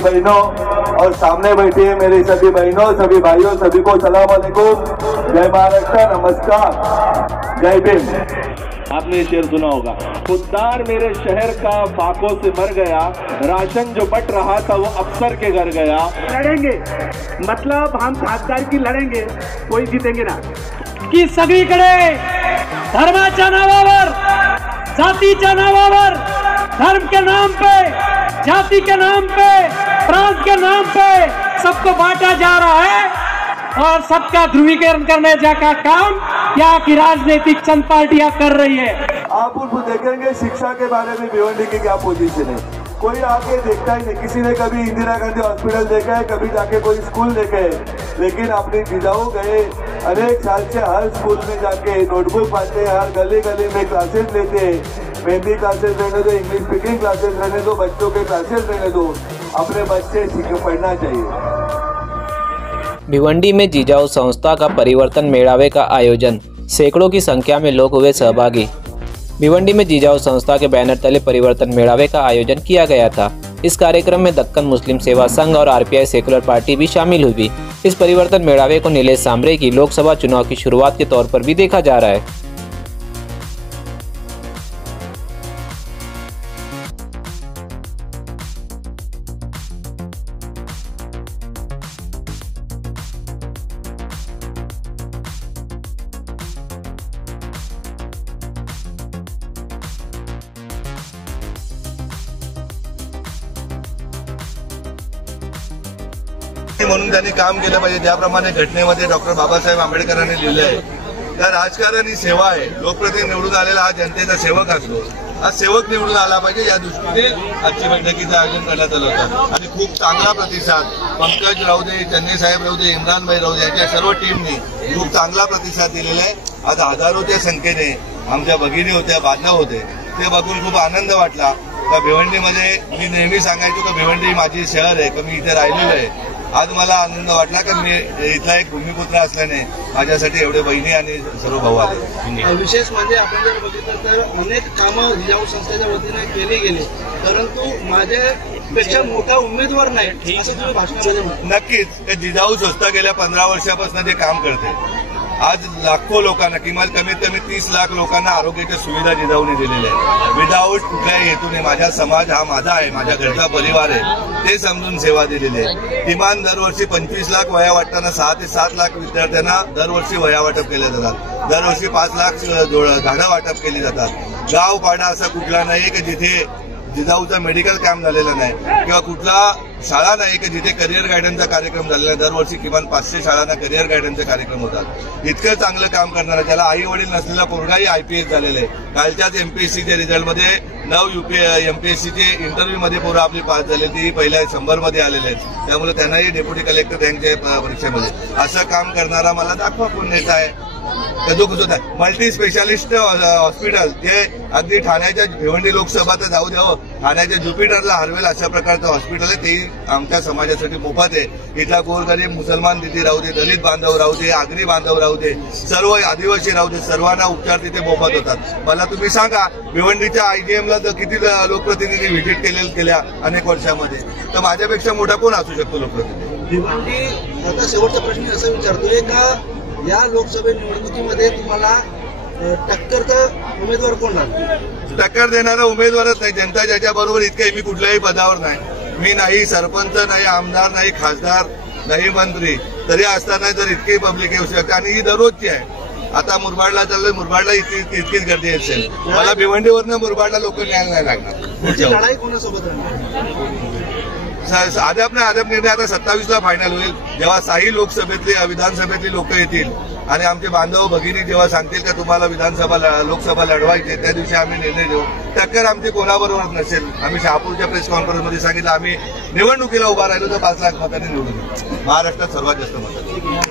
सभी बहनों और सामने बैठी है मेरी सभी बहनों, सभी भाइयों, सभी को सलाम अलैकुम, जय महाराष्ट्र, नमस्कार, जय भीम। आपने ये शेर सुना होगा, खुददार मेरे शहर का फाकों से मर गया, राशन जो बट रहा था वो अफसर के घर गया। लड़ेंगे, मतलब हम खासदार की लढेंगे, कोई जीतेंगे ना। की सगळीकडे धर्माच्या नावावर, जातीच्या नावावर, धर्म के नाम पे, जाति के नाम पे, प्रांत के नाम पे सबको बांटा जा रहा है और सबका ध्रुवीकरण करने का काम क्या की राजनीतिक चंद पार्टियां कर रही है। आप उनको देखेंगे शिक्षा के बारे में भिवंडी की क्या पोजीशन है, कोई आके देखता ही नहीं। किसी ने कभी इंदिरा गांधी हॉस्पिटल देखा है, कभी जाके कोई स्कूल देखा है, लेकिन अपनी जिजाऊ गए अनेक साल से हर स्कूल में जाके नोटबुक पाते हैं, हर गली गली में क्लासेस लेते हैं। मेहंदी क्लासेस रहने दो, इंग्लिश स्पीकिंग क्लासेस रहने दो, बच्चों के क्लासेस रहने दो, अपने बच्चे पढ़ना चाहिए। भिवंडी में जिजाऊ संस्था का परिवर्तन मेळावे का आयोजन, सैकड़ों की संख्या में लोग हुए सहभागी। भिवंडी में जिजाऊ संस्था के बैनर तले परिवर्तन मेळावे का आयोजन किया गया था। इस कार्यक्रम में दक्कन मुस्लिम सेवा संघ और आरपीआई सेकुलर पार्टी भी शामिल हुई। इस परिवर्तन मेळावे को नीलेश सांबरे की लोकसभा चुनाव की शुरुआत के तौर पर भी देखा जा रहा है। म्हणून त्यांनी काम केलं पाहिजे, ज्याप्रमाणे घटनेमध्ये डॉक्टर बाबासाहेब आंबेडकरांनी लिहिलं आहे। त्या राजकारण ही सेवा आहे, लोकप्रतिनिधी निवडून आलेला हा जनतेचा सेवक असतो, हा सेवक निवडून आला पाहिजे या दृष्टीने आजची बैठकीचं आयोजन करण्यात आलं होतं। आणि खूप चांगला प्रतिसाद पंकज राहू दे, चन्ने साहेब राहू दे, इम्रान भाई राहू दे, यांच्या सर्व टीमनी खूप चांगला प्रतिसाद दिलेला आहे। आज हजारोच्या संख्येने आमच्या भगिनी होत्या, बांधव होते, ते बघून खूप आनंद वाटला। का भिवंडीमध्ये मी नेहमी सांगायचो की भिवंडी माझी शहर आहे, की मी इथे राहिलेलो आहे। आज मला आनंद वाटला की मी इथला एक भूमिपुत्र असल्याने माझ्यासाठी एवढे बहिणी आणि सर्व भाऊ आले। विशेष म्हणजे आपण जर बघितलं तर अनेक कामं जिजाऊ संस्थेच्या वतीने केली गेली, परंतु माझ्यापेक्षा मोठा उमेदवार नाही असं तुम्ही भाषणामध्ये म्हणता। नक्कीच जिजाऊ संस्था गेल्या 15 वर्षापासून जे काम करते, आज लाखो लोकांना, किमान कमीत कमी 30 लाख लोकांना आरोग्याच्या सुविधा जिजाऊने दिलेल्या आहेत। विदाऊट कुठल्याही हेतूने माझा समाज हा माझा आहे, माझ्या घरचा परिवार आहे ते समजून सेवा दिलेली आहे। किमान दरवर्षी 25 लाख वह्या वाटताना 6 ते 7 लाख विद्यार्थ्यांना दरवर्षी वह्या वाटप केल्या जातात। दरवर्षी 5 लाख झाडं वाटप केली जातात। गाव पाडा असा कुठला नाही की जिथे जिजाऊचा मेडिकल कॅम्प झालेला नाही, किंवा कुठला शाळा नाही की जिथे करिअर गायडन्सचा कार्यक्रम झालेला नाही। दरवर्षी किमान 500 शाळांना करिअर गायडन्सचे कार्यक्रम होतात। इतकं चांगलं काम करणारा, ज्याला आई वडील नसलेला पोरगाही आयपीएस झालेले, कालच्याच एमपीएससीच्या रिझल्टमध्ये 9 एमपीएससीचे इंटरव्ह्यूमध्ये पोरं आपली पास झालेली, ती पहिल्या 100 मध्ये आलेले आहेत। त्यामुळे त्यांनाही डेप्युटी कलेक्टर रँकच्या परीक्षेमध्ये असं काम करणारा मला दाखवा कोण नेता आहे। मल्टी स्पेशालिस्ट हॉस्पिटल जे अगदी ठाण्याच्या भिवंडी लोकसभा तर जाऊ द्यावं, ठाण्याच्या ज्युपिटरला हरवेल अशा प्रकारचं हॉस्पिटल आहे, तेही आमच्या समाजासाठी मोफत आहे। इथला गोरगरीब मुसलमान तिथे राहू दे, दलित बांधव राहू दे, आगरी बांधव राहू दे, सर्व आदिवासी राहू दे, सर्वांना उपचार तिथे मोफत होतात। मला तुम्ही सांगा, भिवंडीच्या आयजीएमला किती लोकप्रतिनिधी व्हिजिट केल्या अनेक वर्षामध्ये, तर माझ्यापेक्षा मोठा कोण असू शकतो लोकप्रतिनिधी? भिवंडी आता शेवटचा प्रश्न असा विचारतोय का या लोकसभा निवडणुकीमध्ये तुम्हाला टक्करचा उमेदवार कोण लागतो? टक्कर देणारा उमेदवारच नाही, जनता ज्याच्या बरोबर इतके। मी कुठल्याही पदावर नाही, मी नाही सरपंच, नाही आमदार, नाही खासदार, नाही मंत्री, तरी असताना जर इतकी पब्लिक येऊ शकते आणि ही दररोजची आहे। आता मुरबाडला चाललोय, मुरबाडला इतकीच गर्दी असेल, मला भिवंडीवरनं मुरबाडला लोक न्यायला नाही लागणार। लढाई कोणासोबत राहणार? अद्याप निर्णय आता 27ला फायनल होईल, जेव्हा 6 लोकसभेतली विधानसभेतली लोक येतील आणि आमचे बांधव भगिनी जेव्हा सांगतील का तुम्हाला लोकसभा लढवायची, त्या दिवशी आम्ही निर्णय देऊ। टक्कर आमची कोणाबरोबर नसेल। आम्ही शहापूरच्या प्रेस कॉन्फरन्समध्ये सांगितलं, आम्ही निवडणुकीला उभा राहिलो तर 5 लाख मतांनी निवडून येऊ, महाराष्ट्रात सर्वात जास्त मतं।